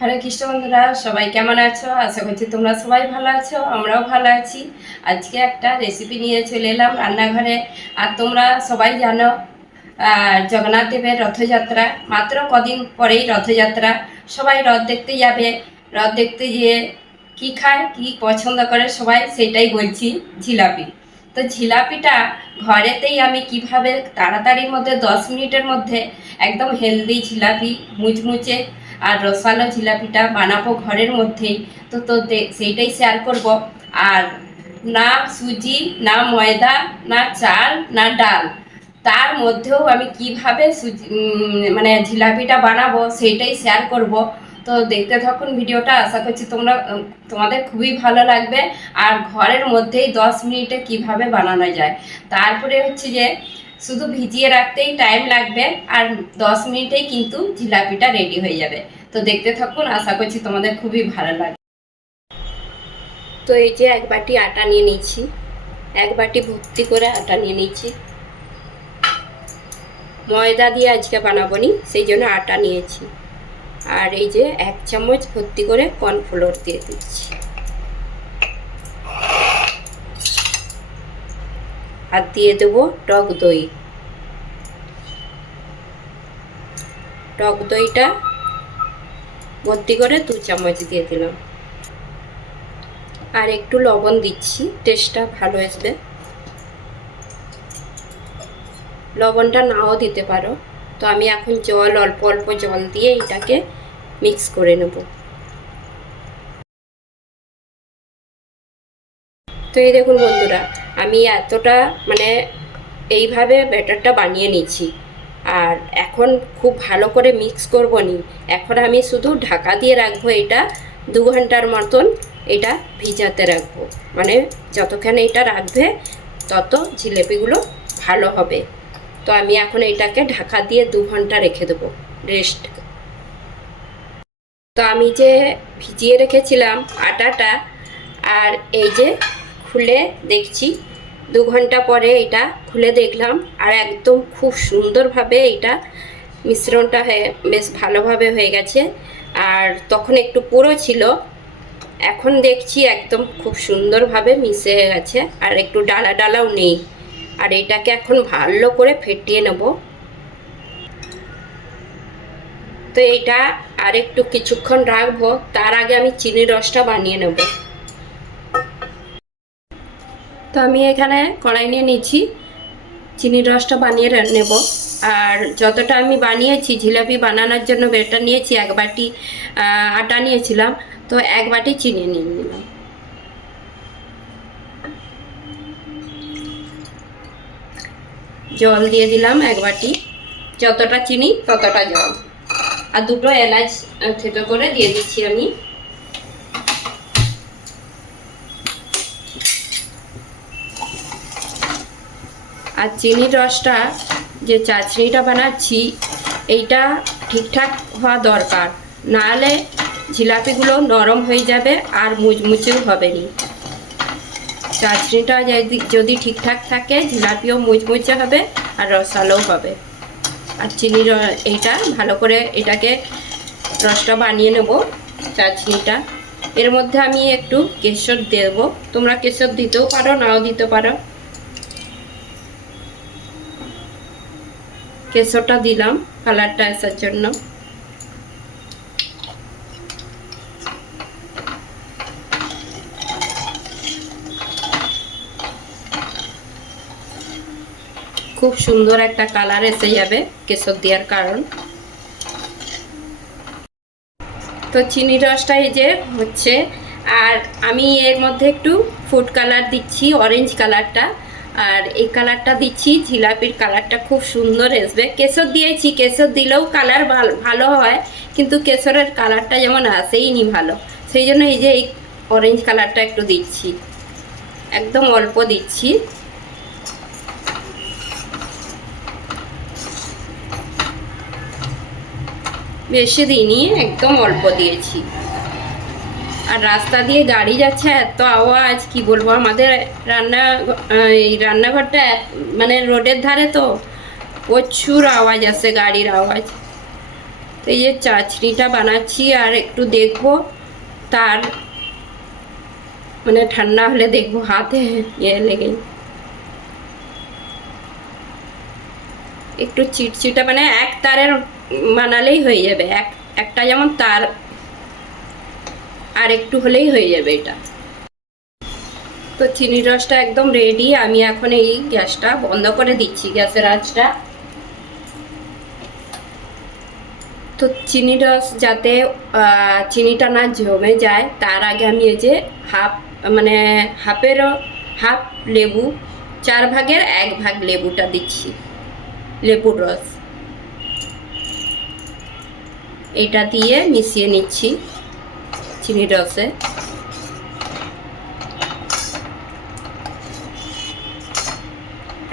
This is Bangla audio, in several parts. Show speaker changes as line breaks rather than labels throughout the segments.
হরে কৃষ্ণ বন্ধুরা, সবাই কেমন আছো? আশা করছি তোমরা সবাই ভালো আছো, আমরাও ভালো আছি। আজকে একটা রেসিপি নিয়ে চলে এলাম রান্নাঘরে। আর তোমরা সবাই জানো জগন্নাথ দেবের রথযাত্রা। মাত্র কদিন পরেই রথযাত্রা। সবাই রথ দেখতে যাবে। রথ দেখতে গিয়ে কি খায়, কি পছন্দ করে, সবাই সেটাই বলছি জিলাপি। তো জিলাপিটা ঘরেতেই আমি কীভাবে তাড়াতাড়ির মধ্যে দশ মিনিটের মধ্যে একদম হেলদি জিলাপি মুচমুচে আর রসালো জিলাপিটা বানাবো ঘরের মধ্যেই, তো তো সেইটাই শেয়ার করব। আর না সুজি, না ময়দা, না চাল, না ডাল, তার মধ্যেও আমি কীভাবে সুজি মানে জিলাপিটা বানাবো সেইটাই শেয়ার করব। তো দেখতে থাকুন ভিডিওটা, আশা করছি তোমরা তোমাদের খুবই ভালো লাগবে। আর ঘরের মধ্যেই দশ মিনিটে কীভাবে বানানো যায়। তারপরে হচ্ছে যে, শুধু ভিজিয়ে রাখতেই টাইম লাগবে, আর দশ মিনিটেই কিন্তু জিলাপিটা রেডি হয়ে যাবে। তো দেখতে থাকুন, আশা করছি তোমাদের খুবই ভালো লাগবে। তো এই যে এক বাটি আটা নিয়ে নিচ্ছি এক বাটি ভর্তি করে আটা নিয়ে নিচ্ছি ময়দা দিয়ে আজকে বানাবো নি, সেই জন্য আটা নিয়েছি। আর এই যে এক চামচ ভর্তি করে কর্নফ্লোর দিয়ে দিচ্ছি। আর দিয়ে দেবো টক দই। টক দইটা ভর্তি করে দু চামচ দিয়ে দিলাম। আর একটু লবণ দিচ্ছি টেস্টটা ভালো আসবে। লবণটা নাও দিতে পারো। তো আমি এখন জল, অল্প অল্প জল দিয়ে এটাকে মিক্স করে নেব। তো এই দেখুন বন্ধুরা, আমি এতটা মানে এইভাবে ব্যাটারটা বানিয়ে নিচ্ছি আর এখন খুব ভালো করে মিক্স করব নি। এখন আমি শুধু ঢাকা দিয়ে রাখব এটা, দু ঘণ্টার মতন এটা ভিজাতে রাখব। মানে যতক্ষণ এটা রাখবে, তত জিলেপিগুলো ভালো হবে। তো আমি এখন এটাকে ঢাকা দিয়ে দু ঘণ্টা রেখে দেবো, রেস্ট তো আমি যে ভিজিয়ে রেখেছিলাম আটাটা আর এই যে খুলে দেখছি, দু ঘণ্টা পরে এটা খুলে দেখলাম আর একদম খুব সুন্দরভাবে এটা মিশ্রণটা হয়ে বেশ ভালোভাবে হয়ে গেছে। আর তখন একটু পুরো ছিল, এখন দেখছি একদম খুব সুন্দরভাবে মিশে গেছে আর একটু ডালা ডালাও নেই। আর এটাকে এখন ভালো করে ফেটিয়ে নেব। তো এটা আর একটু কিছুক্ষণ রাখব। তার আগে আমি চিনির রসটা বানিয়ে নেব। তো আমি এখানে কড়াই নিয়ে নিচ্ছি চিনির রসটা বানিয়ে নেব। আর যতটা আমি বানিয়েছি, জিলাপি বানানোর জন্য বেটা নিয়েছি। এক বাটি আটা নিয়েছিলাম। তো এক বাটি চিনি নিয়ে নিলাম। জল দিয়ে দিলাম এক বাটি। যতটা চিনি ততটা জল। আর দুটো এলাচ থেতো করে দিয়ে দিচ্ছি আমি। আর চিনির রসটা, যে চাটনিটা বানাচ্ছি, এইটা ঠিকঠাক হওয়া দরকার। নাহলে জিলাপিগুলো নরম হয়ে যাবে আর মুচমুচেও হবে নি চাটনিটা যদি যদি ঠিকঠাক থাকে, জিলাপিও মুচমুচে হবে আর রসালোও হবে। আর চিনি এইটা ভালো করে এটাকে রসটা বানিয়ে নেব চাটনিটা এর মধ্যে আমি একটু কেশর দেবো। তোমরা কেশর দিতেও পারো, নাও দিতে পারো। কেশরটা দিলাম কালারটা আসার জন্য। খুব সুন্দর একটা কালার এসে যাবে কেশর দেওয়ার কারণ। তো চিনি রসটা এই যে হচ্ছে, আর আমি এর মধ্যে একটু ফুড কালার দিচ্ছি, অরেঞ্জ কালারটা। আর এই কালারটা দিচ্ছি, জিলাপির কালারটা খুব সুন্দর আসবে কেশর দিয়েছি কেশর দিলেও কালার ভালো হয়, কিন্তু কেশরের কালারটা যেমন আসেই নি ভালো। সেই জন্য এই যে এই অরেঞ্জ কালারটা একটু দিচ্ছি। একদম অল্প দিচ্ছি। বেশি দিইনি একদম অল্প দিয়েছি। আর রাস্তা দিয়ে গাড়ি যাচ্ছে, এত আওয়াজ, কি বলব? আমাদের রান্না, এই রান্নাঘরটা মানে রোডের ধারে তো প্রচুর আওয়াজ আসে, গাড়ির আওয়াজ। তো এই যে চাচড়িটা বানাচ্ছি, আর একটু দেখব, তার মানে ঠান্ডা হলে দেখব হাতে ইয়ে লেগে একটু চিটচিটা মানে এক তারের বানালেই হয়ে যাবে। এক একটা যেমন তার, আর একটু হলেই হয়ে যাবে এটা। তো চিনির রসটা একদম রেডি আমি এখন এই গ্যাসটা বন্ধ করে দিচ্ছি, গ্যাসের আঁচটা। তো চিনি রস যাতে চিনিটা না জমে যায়, তার আগে আমি এই যে হাফ মানে হাফেরও, হাফ লেবু, চার ভাগের এক ভাগ লেবুটা দিচ্ছি, লেবুর রস। এটা দিয়ে মিশিয়ে নিচ্ছি চিনির রসে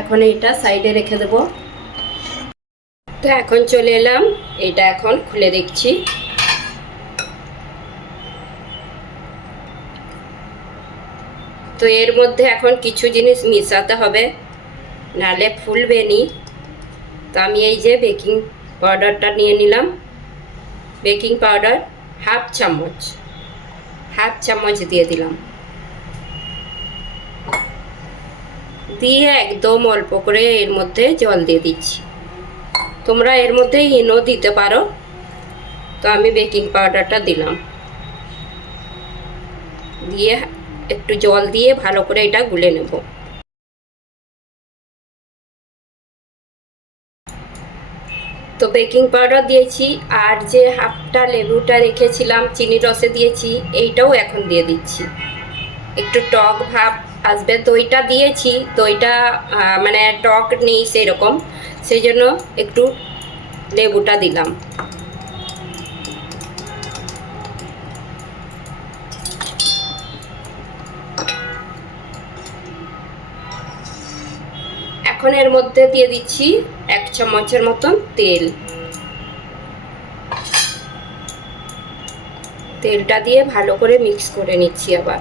এখন এটা সাইডে রেখে দেব। তো এখন চলে এলাম, এটা এখন খুলে দেখছি। তো এর মধ্যে এখন কিছু জিনিস মিশাতে হবে নালে ফুলবে নি। তো আমি এই যে বেকিং পাউডারটা নিয়ে নিলাম। বেকিং পাউডার হাফ চামচ হাফ চামচ দিয়ে দিলাম। দিয়ে একদম অল্প করে এর মধ্যে জল দিয়ে দিচ্ছি। তোমরা এর মধ্যে ইনো দিতে পারো। তো আমি বেকিং পাউডারটা দিলাম। দিয়ে একটু জল দিয়ে ভালো করে এটা গুলে নেব। তো বেকিং পাউডার দিয়েছি, আর যে হাফটা লেবুটা রেখেছিলাম, চিনি রসে দিয়েছি, এইটাও এখন দিয়ে দিচ্ছি। একটু টক ভাব আসবে, দইটা দিয়েছি, দইটা মানে টক নেই সেই রকম সেই জন্য একটু লেবুটা দিলাম। এখন এর মধ্যে দিয়ে দিচ্ছি এক চামচের মতন তেল। তেলটা দিয়ে ভালো করে মিক্স করে নিচ্ছি আবার।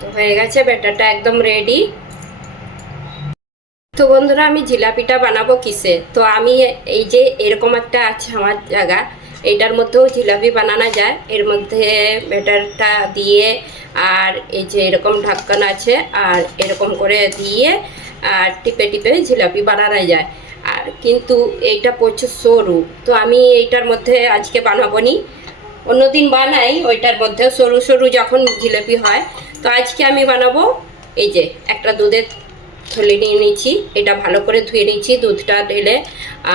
তো হয়ে গেছে, ব্যাটারটা একদম রেডি তো বন্ধুরা, আমি জিলাপিটা বানাবো কিসে? তো আমি এই যে এরকম একটা আছে আমার জায়গা এইটার মধ্যেও জিলাপি বানানো যায়। এর মধ্যে ব্যাটারটা দিয়ে আর এই যে এরকম ঢাক্কান আছে আর এরকম করে দিয়ে আর টিপে টিপে জিলাপি বানানো যায়। আর কিন্তু এইটা প্রচুর সরু। তো আমি এইটার মধ্যে আজকে বানাবো নি অন্যদিন বানাই, ওইটার মধ্যে সরু সরু যখন জিলাপি হয়। তো আজকে আমি বানাবো এই যে একটা দুধের থলি নিয়ে নিয়েছি। এটা ভালো করে ধুয়ে নিয়েছি, দুধটা ঢেলে।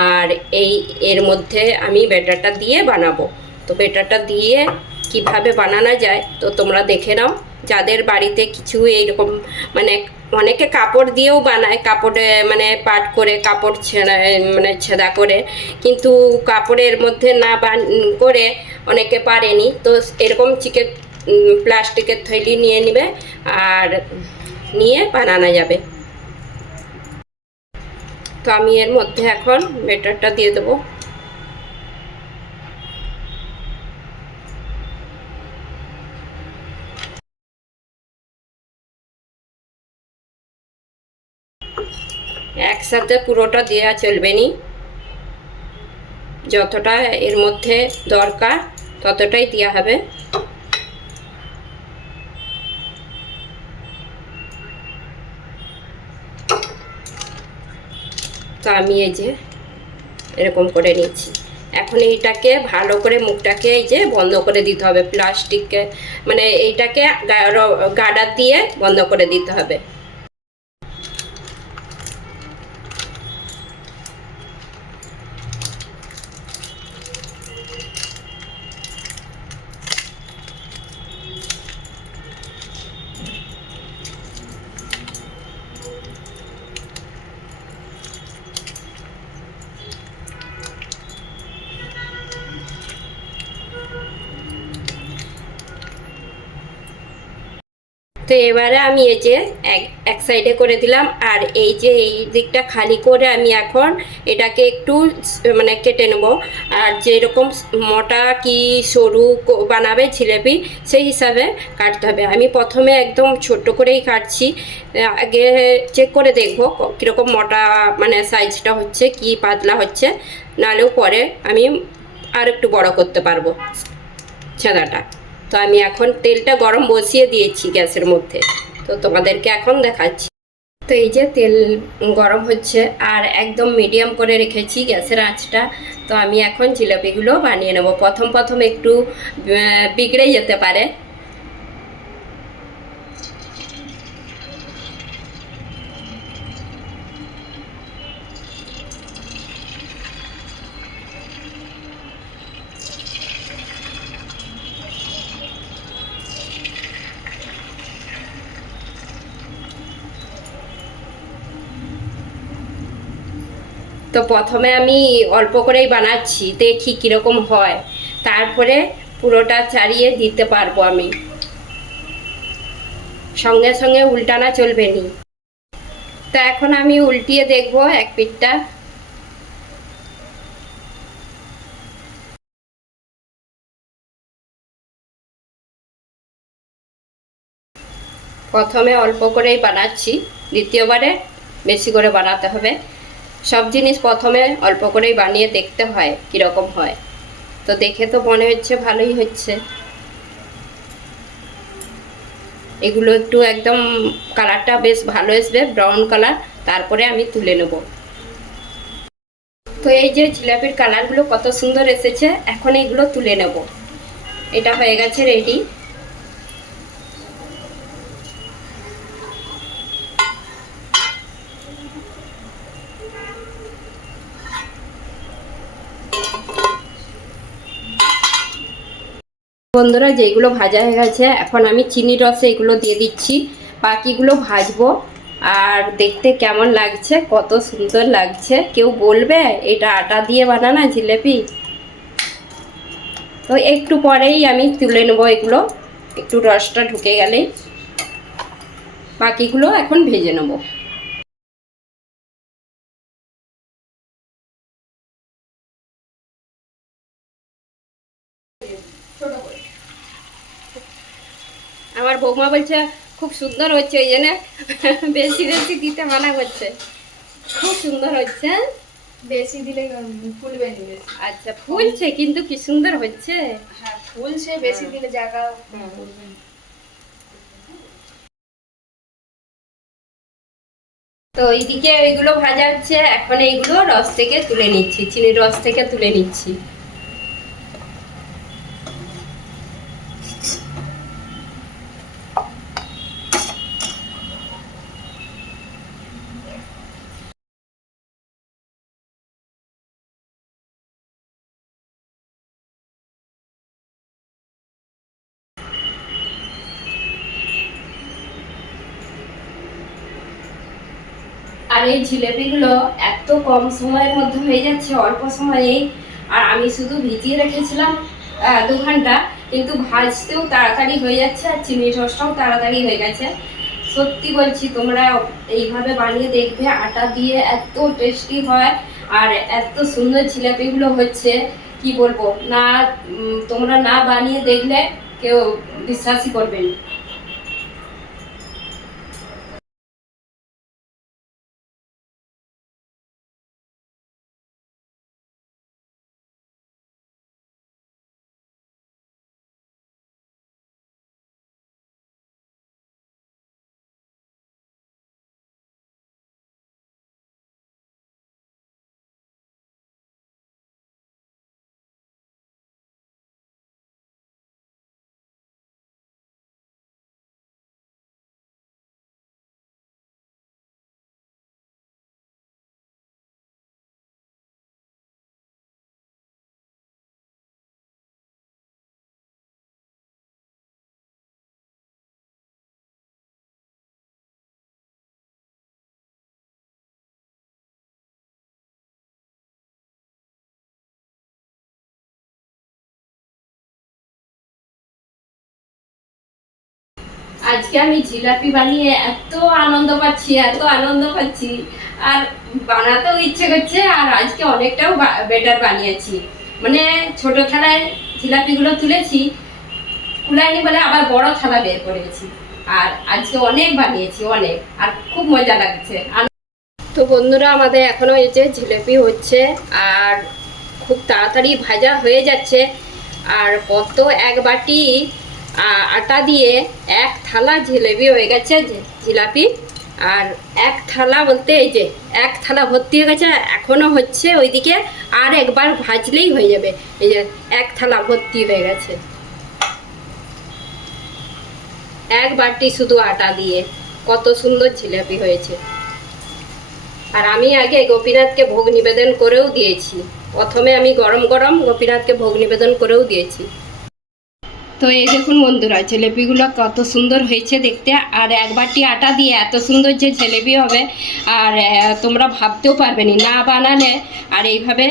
আর এই, এর মধ্যে আমি ব্যাটারটা দিয়ে বানাবো। তো ব্যাটারটা দিয়ে কীভাবে বানানো যায়, তো তোমরা দেখে নাও। যাদের বাড়িতে কিছু এইরকম মানে অনেকে কাপড় দিয়েও বানায়, কাপড়ে মানে পাট করে, কাপড় ছেঁড়া মানে ছেঁদা করে। কিন্তু কাপড়ের মধ্যে না বান, করে অনেকে পারেনি। তো এরকম চিকেন প্লাস্টিকের থৈলি নিয়ে নেবে আর নিয়ে বানানো যাবে। তো আমি এর মধ্যে এখন বেটারটা দিয়ে দেবো। একসাথে পুরোটা দেওয়া চলবে নি। যতটা এর মধ্যে দরকার ততটাই দেওয়া হবে। তো আমি এই যে এরকম করে নিচ্ছি। এখন এইটাকে ভালো করে মুখটাকে এই যে বন্ধ করে দিতে হবে। প্লাস্টিককে মানে এইটাকে গাডা দিয়ে বন্ধ করে দিতে হবে। তো এবারে আমি এই যে এক সাইডে করে দিলাম, আর এই যে এই দিকটা খালি করে আমি এখন এটাকে একটু মানে কেটে নেব। আর যেরকম মোটা কি সরু বানাবে জিলেপি, সেই হিসাবে কাটতে হবে। আমি প্রথমে একদম ছোট করেই কাটছি। আগে চেক করে দেখব কীরকম মোটা মানে সাইজটা হচ্ছে, কি পাতলা হচ্ছে। নাহলেও পরে আমি আর একটু বড় করতে পারব। ছাদাটা। তো আমি এখন তেলটা গরম বসিয়ে দিয়েছি গ্যাসের মধ্যে। তো তোমাদেরকে এখন দেখাচ্ছি। তো এই যে তেল গরম হচ্ছে আর একদম মিডিয়াম করে রেখেছি গ্যাসের আঁচটা। তো আমি এখন জিলাপিগুলো বানিয়ে নেব। প্রথম প্রথম একটু বিগড়ে যেতে পারে। তো প্রথমে আমি অল্প করেই বানাচ্ছি, দেখি কীরকম হয়। তারপরে পুরোটা চারিয়ে দিতে পারব আমি। সঙ্গে সঙ্গে উল্টানা চলবে নি। তো এখন আমি উল্টিয়ে দেখব এক পিঠটা। প্রথমে অল্প করেই বানাচ্ছি, দ্বিতীয়বারে বেশি করে বানাতে হবে। সব জিনিস প্রথমে অল্প করেই বানিয়ে দেখতে হয়, কীরকম হয়। তো দেখে তো মনে হচ্ছে ভালোই হচ্ছে। এগুলো একটু একদম কালারটা বেশ ভালো আসবে, ব্রাউন কালার, তারপরে আমি তুলে নেব। তো এই যে জিলাপির কালারগুলো কত সুন্দর এসেছে, এখন এগুলো তুলে নেব। এটা হয়ে গেছে রেডি বন্ধুরা, যেগুলো ভাজা হয়ে গেছে, এখন আমি চিনি রসে এগুলো দিয়ে দিচ্ছি। বাকিগুলো ভাজবো। আর দেখতে কেমন লাগছে, কত সুন্দর লাগছে। কেউ বলবে, এটা আটা দিয়ে বানানা জিলেপি? তো একটু পরেই আমি তুলে নেব এগুলো। একটু রসটা ঢুকে গেলেই। বাকিগুলো এখন ভেজে নেব আমার বৌমা বলছে খুব সুন্দর হচ্ছে ওই জন্য। বেশি বেশি দিতে মানা করছে। খুব সুন্দর হচ্ছে।
বেশি দিলে ফুলবে
আচ্ছা ফুলছে কিন্তু কি সুন্দর হচ্ছে।
হ্যাঁ ফুলছে বেশি দিলে জায়গা ফুলবে
তো এইদিকে এইগুলো ভাজা হচ্ছে এখন এইগুলো রস থেকে তুলে নিচ্ছি চিনির রস থেকে তুলে নিচ্ছি। এই জিলেপিগুলো এত কম সময়ের মধ্যে হয়ে যাচ্ছে, অল্প সময়েই। আর আমি শুধু ভিজিয়ে রেখেছিলাম দু ঘণ্টা, কিন্তু ভাজতেও তাড়াতাড়ি হয়ে যাচ্ছে আর চিনির রসটাও তাড়াতাড়ি হয়ে গেছে। সত্যি বলছি, তোমরা এইভাবে বানিয়ে দেখবে, আটা দিয়ে এত টেস্টি হয় আর এত সুন্দর জিলাপিগুলো হচ্ছে, কি বলব? না তোমরা না বানিয়ে দেখলে কেউ বিশ্বাসই করবে না। আজকে আমি জিলাপি বানিয়ে এত আনন্দ পাচ্ছি, এত আনন্দ পাচ্ছি। আর বানাতেও ইচ্ছে করছে, আর আজকে অনেকটাও বেটার বানিয়েছি। মানে ছোট থালায় জিলাপিগুলো তুলেছি কুলাইনি বলে আবার বড় থালা বের করেছি। আর আজকে অনেক বানিয়েছি, অনেক। আর খুব মজা লাগছে। তো বন্ধুরা, আমাদের এখনও এই যে জিলিপি হচ্ছে, আর খুব তাড়াতাড়ি ভাজা হয়ে যাচ্ছে। আর কত এক বাটি আটা দিয়ে এক থালা জিলেবি হয়ে গেছে জিলাপি। আর এক থালা বলতে এই যে এক থালা ভর্তি হয়ে গেছে, এখনও হচ্ছে ওইদিকে আর একবার ভাজলেই হয়ে যাবে। এই যে এক থালা ভর্তি হয়ে গেছে। এক বাটি শুধু আটা দিয়ে কত সুন্দর জিলাপি হয়েছে। আর আমি আগে গোপীনাথকে ভোগ নিবেদন করেও দিয়েছি। প্রথমে আমি গরম গরম গোপীনাথকে ভোগ নিবেদন করেও দিয়েছি। তো এই দেখুন বন্ধুরা, জিলেপিগুলো কত সুন্দর হয়েছে দেখতে। আর এক বাটি আটা দিয়ে এত সুন্দর যে জিলেপি হবে, আর তোমরা ভাবতেও পারবে না। বানালে আর এইভাবে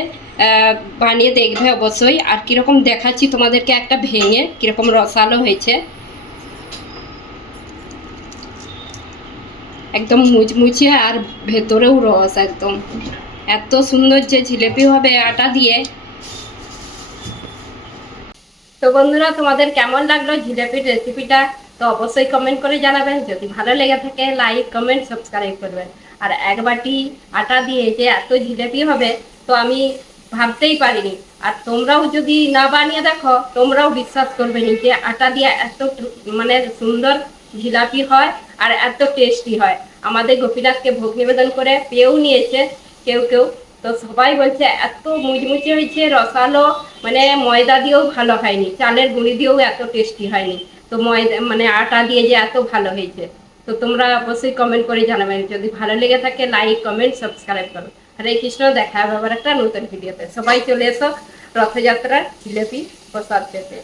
বানিয়ে দেখবে অবশ্যই। আর কীরকম দেখাচ্ছি তোমাদেরকে একটা ভেঙে, কীরকম রসালো হয়েছে। একদম মুচমুচে আর ভেতরেও রস একদম। এত সুন্দর যে জিলেপি হবে আটা দিয়ে তো বন্ধুরা, তোমাদের কেমন লাগল জিলেপির রেসিপিটা? তো অবশ্যই কমেন্ট করে জানাবেন। যদি ভালো লেগে থাকে লাইক কমেন্ট সাবস্ক্রাইব করবেন। আর এক বাটি আটা দিয়ে যে এত জিলাপি হবে, তো আমি ভাবতেই পারিনি। আর তোমরাও যদি না বানিয়ে দেখো, তোমরাও বিশ্বাস করবে নি যে আটা দিয়ে এত মানে সুন্দর জিলাপি হয় আর এত টেস্টি হয়। আমাদের গোপীনাথকে ভোগ নিবেদন করে পেয়েও নিয়েছে কেউ কেউ। তো সবাই বলছে, এত মুচমুচে হয়েছে, রসালো মানে ময়দা দিয়েও ভালো হয়নি, চালের গুঁড়ি দিয়েও এত টেস্টি হয়নি। তো ময়দা মানে আটা দিয়ে যে এত ভালো হয়েছে। তো তোমরা অবশ্যই কমেন্ট করে জানাবেন যদি ভালো লেগে থাকে লাইক কমেন্ট সাবস্ক্রাইব করো। হরে কৃষ্ণ, দেখা হবে আবার একটা নতুন ভিডিওতে সবাই চলে এসো, রথযাত্রার জিলেপি প্রসাদ পেতে।